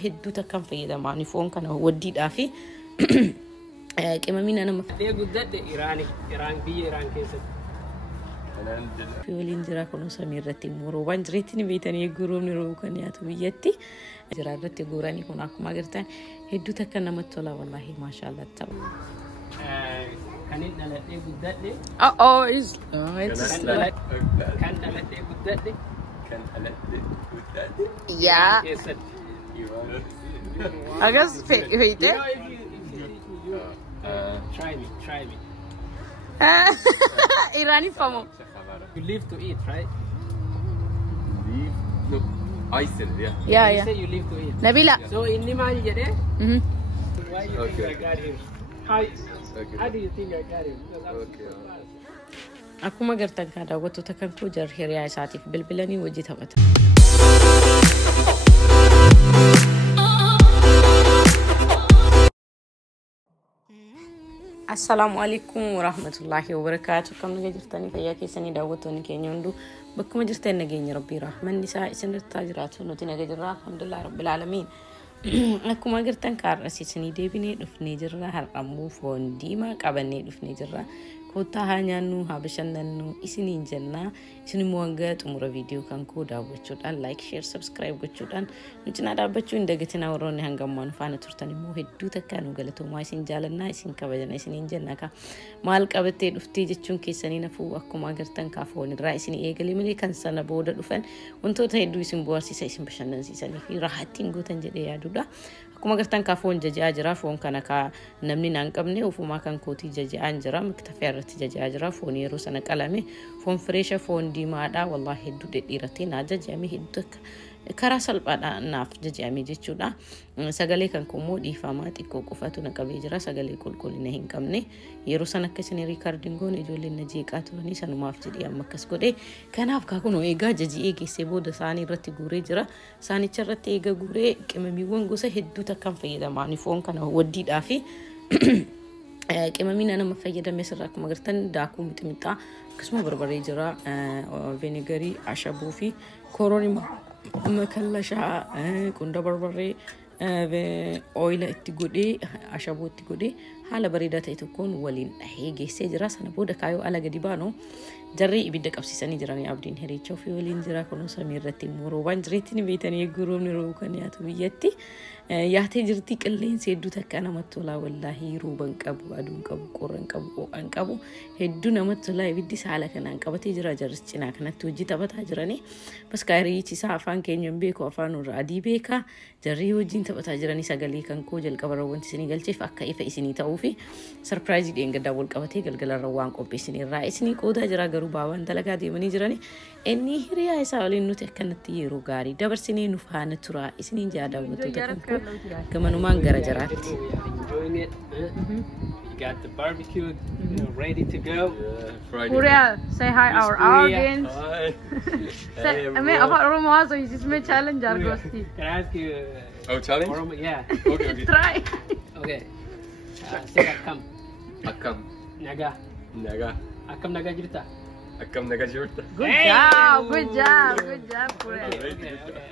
hedduu takkan fayyadamaan foon kana waddiidhaa fi qimamiin nama guddadhe Iraan biyya Iraan keessatti waliin jira kun samii irratti roobaan jireetti ni beeytanii guruumni roobuu kan nyaatu biyyatti jira irratti guuranii kun akkuma agartan hedduu takkan namatti tola wallahi maashaallah ta'u kanin dhaladhee guddadhe is kan dhaladhee guddadhe yaa keessatti agas feete try me Irani famo you live to eat, right? No, I said, yeah. You say you live to eat. Nabila. So in Nimani jade? Why you think I got him? How do you think I got him? Akkuma gartan ka daawwattoota kan koo jar hiriyaa isaatiif bilbilanii wajji taphata. Assalamu alaikum warahmatullahi wabarakatuh. Kam naga jirtanii fayyaa keessanii daawwattoonni keenya hundu bakkuma jirtan nageenya rabbii rahmanni isaa isinirraa jiraatu nuti naga jirra alhamdulillah rabbil alamin. Akkuma gartan kaarrasiisanii deebinee dhufnee jirra har'ammoo foon diimaa qabannee dhufnee jirra. Kota hanyaannu habashannannu isiniin jenna isinimmoo hanga xumura viidiyoo kan koo daawwachuudhaan like share subscribe gochuudhaan nu cinaa dhaabbachuu hin dagatinaa warroonni hangammaan faana turtan immoo hedduu takka nu galatoomaa isin jaalannaa isin kabajana isiniin jenna ka maal qabattee dhuftee jechuun keessanii nafuu akkuma agartan ka foon irraa isin eegalee malee kan sana booda dhufan wantoota hedduu isin bohaarsiisa isin bashannansiisanii fi raahattiin gootan jedhee yaaduudha. Akkuma agartan ka foon jajaa jira foon kana ka namni naan qabne ufumaa kan kootii jajaan jira miktafee irratti jajaa jira foon yeroo sana qalame foon freesha foon diimaadha wallahi hedduu dhedhiiratee na jajame hedduu karaa salphaadha naaf jajame jechuudha. Sagalee kan koommoo dhiifamaa xiqqoo qofatu na qabee jira sagalee qulqullina hin qabne yeroo sana akka isin riikaardiin goone ijoolleen na jeeqaa turanii sanumaaf jedhee amma akkas godhe kanaaf kaa kun eegaa jaji'ee geessee booda isaanii irratti guuree jira saanicha irratti eega guuree qimamiiwwan gosa hedduu takkan fayyadamaan foon kana waddiidhaa fi qimamiin nama fayyadame sirraa akkuma agartan daakuu miximixaa akkasuma barbaree jira vinegarii ashaboo fi koroorima makallashaa qunda barbaree oila itti godhee ashaboo itti godhee haala bareedaa ta'e tokkoon waliin dhahee geessee jira sana booda kaayoo ala gadi baanu jarree ibidda qabsiisanii jiranii abdiin hiricha ofii waliin jira kun samii irratti roobaan jireetti ni beeytanii guruumni roobuu kan nyaatu biyyatti yaatee jirti qilleensi hedduu takka namatti tola wallahi rooban qabu aduun qabu qorran qabu qoqan qabu hedduu namatti tola ibiddi saala kanaan qabatee jira jarris cinaa kanatti hojii taphataa jiranii bas kaayirichi isaa afaan keenyan beeku afaan irraa adii beeka jarri hojiin taphataa jiranii sagalee kan koo jalqaba raawwanti isinii galcheef akka ifa isinii ta'uu fi sarpiraayizii dheengaddaa wal qabatee galgalarra waan qopheessinii irraa isinii qoodaa jira garuu baawwan dalagaa deemanii jiranii inni hiriyaa isaa waliin nuti akkanatti yeroo gaarii dabarsinee nuuf haana tura isiniin jaadaawwattoota kan koo gamanumaan gara jaraatti. You got the barbecue ready to go. Hirriyaa, say hi our audience. Hi. Say, I mean, about Oromo also is this my challenge or ghosty? Can I ask you? Oh, challenge? Oromo, yeah. Okay. Try. Okay. Say akam. Akam. Naga. Naga. Akam naga jirta. Akam naga jirta. Good job, good job, good job, Hirriyaa.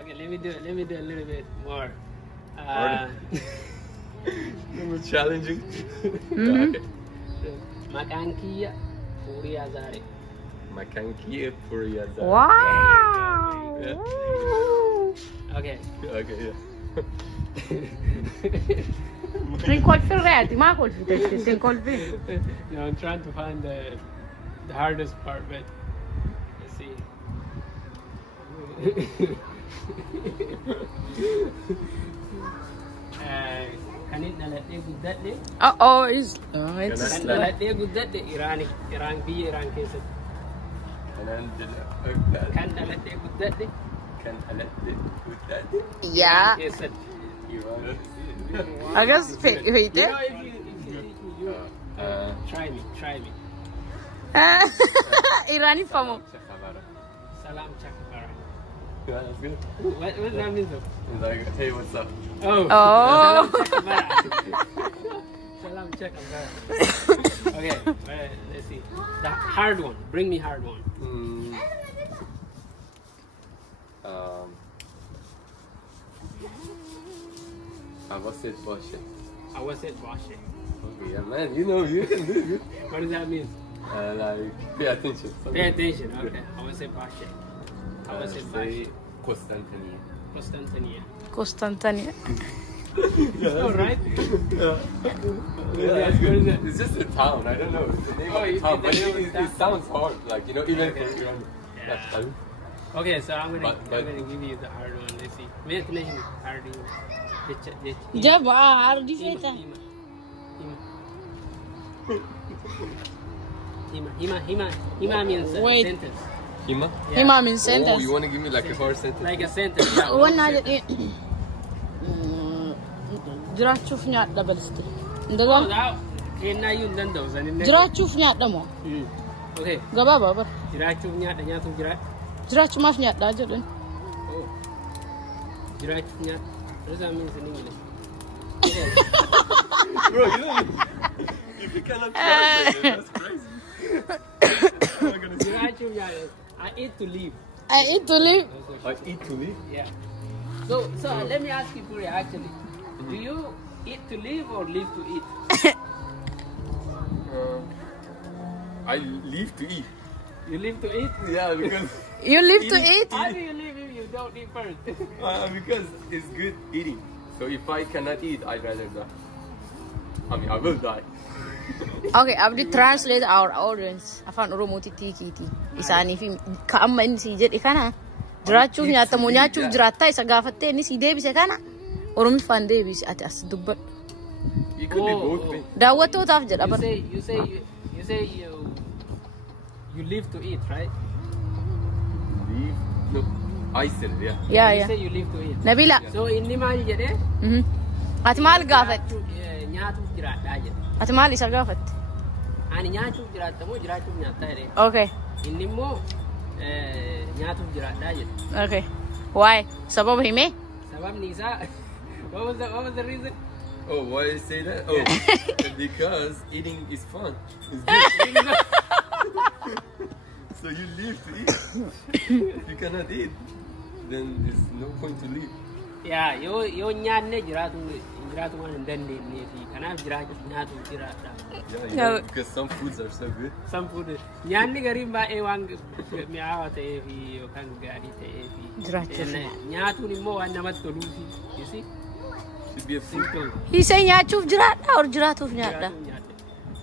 Okay. Let me do a little bit more. Challenging. Okay. Maqaan kiyya Hirriyaa Zaare. Maqaan kiyya Hirriyaa Zaare. Wow. Yeah. Okay. Okay, yeah. Drink coffee, Hirriyaa. Ma coffee, drink coffee. No, I'm trying to find the hardest part, but let's see. Kanin dhaladhee guddadhe Is kan dhaladhee guddadhe Iraan biyya Iraan keessatti kan dhaladhee guddadhe yaa keessatti agas feete try me Irani famo salam chakbara. Yeah, that's good. What does that mean though? He's like, hey, what's up? Oh. Salam chakbara. Okay, let's see. The hard one. Bring me hard one. Abbaa said bullshit. I was it wash it. Okay, yeah, man, you know, you can do it. What does that mean? Like, pay attention. Pay attention. Okay. I was it wash it. I was it wash Say it. Constantine. Constantania. Constantania. All right. Yeah, that's good. It's just a town. I don't know. It's the name of the town, but it sounds hard. Like, you know, even for Iran. Yeah. Okay, so I'm gonna give you the hard one. Let's see. Wait, no, hard one. Jab, how do you say that? Hima means Wait. sentence. Hima? Yeah. Hima means Oh, sentence. you want to give me like a hard sentence? Like a sentence. Yeah, One one night. sentence. Jiraachuuf nyaadha baliste. Oh, Ndaba that kennaa iyyuu hin danda'u sanin. jiraachuuf nyaadha moo? Okay. Gabaabaa bara. Jiraachuuf nyaatuuf jiraadha. Jiraachumaaf nyaadhaa jedhan. Oh. Jiraachuuf nyaadha. What does that mean in English? Bro, you know, if you cannot translate it, that's crazy. I'm not gonna say. Jiraachuuf nyaadha. I eat to live. I eat to live. I eat to live. Yeah. So let me ask you, Puri, actually. Do you eat to live or live to eat? I live to eat. You live to eat? Yeah, because You live to eat? How do you live if you don't eat first? because it's good eating. So if I cannot eat, I'd rather die. I mean, I will die. Okay, Abdi translate our audience. Afaan Oromootitti hiikiti. Isaanii fi ka'amma inni sii jedhe kana jiraachuuf nyaatamu nyaachuuf jiraattaa isa gaafattee inni sii deebise kana Oromiffaan deebise ati as dubbadhu. You could be both ways. Daawwattootaaf jedha bara. You say you live to eat, right? Leave? No, I said it, yeah. Yaa You yaa. say you live to eat. Nabila. So inni maal jedhee? Ati maal gaafatte? Nyaatuuf jiraadhaa jedhe. Ati maal isa gaafatte? Ani nyaachuuf jiraatta moo jiraachuuf nyaattaa jedhee? Okay. Inni immoo nyaatuuf jiraadhaa jedhe. Okay. Why? Sababa himee? Sababni isaa what was the reason? Oh, why did you say that? Oh, because eating is fun. It's good. So you live to eat. If you cannot eat, then there's no point to live. Yeah, yoo nyaanne jiraatu waan hin dandeenyee fi kanaaf nyaatuuf jiraadha. Yeah, you know, because some foods are so good. Some food nyaanni gariin baay'ee waan mi'aawaa ta'ee fi yookaan gaarii ta'ee fi Jiraachuuf. nyaatuun immoo waan namatti toluu fi you see Should be a simple. Hiisee nyaachuuf jiraadha or jiraatuuf nyaadha? nyaadha.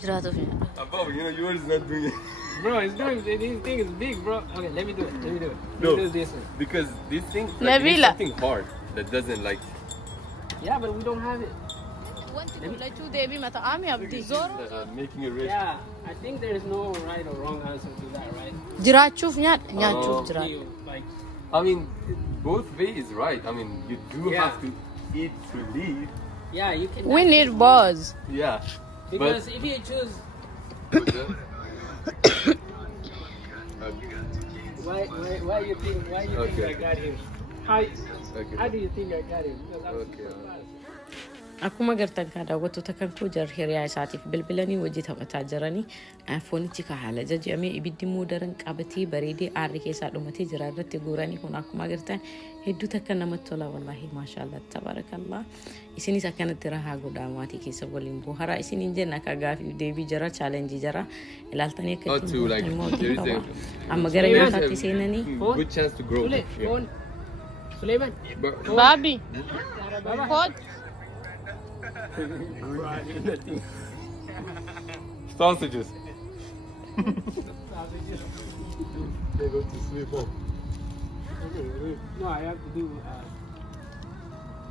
Jiraatuuf nyaadha. Above, you know, yours is not doing it. Bro, it's doing this thing is big, bro. Okay, let me do it. No. Let me do this one. Because this thing, like, Nabila. it's something hard that doesn't like. Yeah, but we don't have it. Wanti mul'achuu deebii mata'aami abdii zooroo. Making it rich. Yeah, I think there is no right or wrong answer to that, right? Jiraachuuf nyaadha. Nyaachuuf jiraadha. You, like, I mean, both way is right. I mean, you do Yeah. have to eat to live. yeah, you can. We need buzz. Yeah. Because if you choose, But why you think I Okay. got him? How okay. do you think I got him? Because I'm Okay. super fast. Akkuma gartan kan daawwattoota kan koo jar hiriyaa isaatiif bilbilanii wajji taphataa jiranii foonichi ka haala jajjamee ibiddi immoo daran qabatee bareedee aarri keessaa dhumatee jira irratti guuranii kun akkuma gartan hedduu takka namatti tola wallahi maashaallah tabarakallah isinis akkanatti rahaa godhaa maatii keessa waliin bohara isiniin jenna akka gaafii deebii jara challenge jara ilaaltanii akka to like there is a amma gara nyaataatti seenanii good chance to grow. Sule, Yeah. phone. Suleiman. Baabi. Koot. Sausages. They go to sleep. Oh. No, I have to do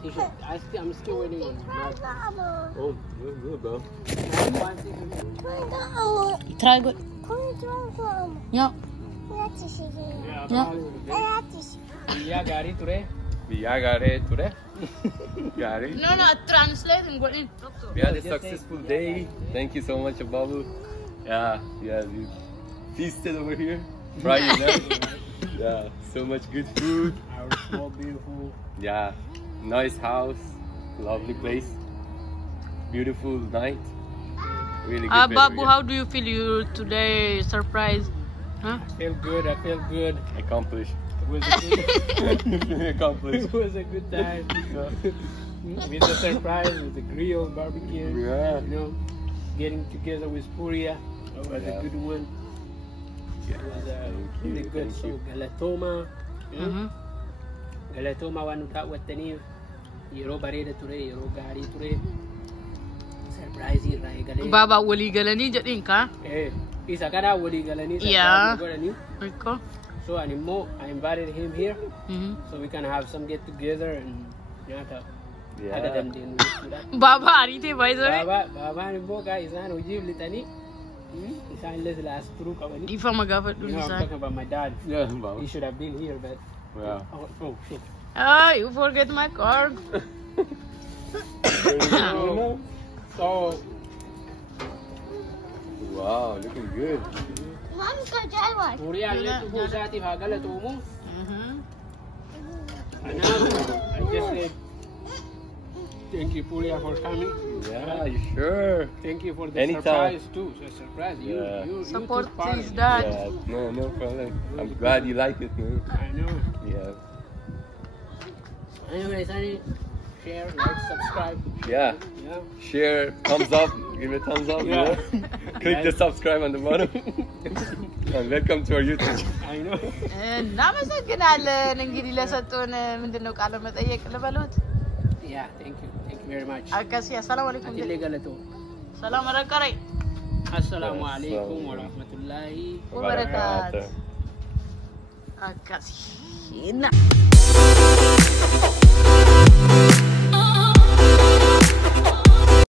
t-shirt. I'm still waiting on Oh, that's good though. Try good. Yeah. Yeah, Gary today. We are today. Gary. No, translate and go in. We had a successful day. Thank you so much, Abbaa. Yeah, we feasted over here. Friday night. Yeah, so much good food. Our small, beautiful. Yeah, nice house, lovely place, beautiful night. Really good. Babu, how do you feel you today? Surprise? Huh? I feel good. Accomplished. It was a good, Accomplished. it was a good time. With the surprise, with the grill, barbecue, Yeah. you know, getting together with Puria. That was a Yeah. good one. It was really good. So galatoma, galatoma waan nu daawwattaniif yeroo bareeda ture, yeroo gaarii ture. Surprise irraa eegalee. Baabaa walii galanii jedhiin kaa? Isa kanaa walii galanii Yeah. surprise godhanii. Iko. So anymore, I invited him here so we can have some get together and nyaata. Ada dandeenyu jechuudha. Baabaa ariitee baay'isanii. Baabaan immoo gaa isaan hojiif lixanii isaan illee silaas turuu qabanii. Dhiifama gaafadhuun I'm isaa. talking about my dad. Yeah, Baba. He should have been here, but Yeah. oh shit. Ah, you forget my card. So Wow, looking good. Puriyaan illee tuquu isaatiif haa galatoomu. Kanaaf I just said thank you Puriya for coming. Yeah, you sure? Thank you for the Anytime. surprise too. So surprise you. Yeah. You Support took part his in it. dad. Yeah, no problem. I'm glad you like it, man. I know. Yeah. Anyway, Sunny, share, like, subscribe. Yeah. Yeah. Share, thumbs up, give it a thumbs up. Yeah. Click the subscribe on the bottom. And welcome to our YouTube. I know. እናመሰግናለን። እንግዲህ ለሰጡን ምንድነው ቃለ መጠየቅ ልበሉት? Yeah, thank you. Thank you very much. አከሲ አሰላሙ አለይኩም። Adile galato. ሰላም ረቀረይ Assalamu alaikum wa rahmatullahi ወበረካቱ። አከሲ እና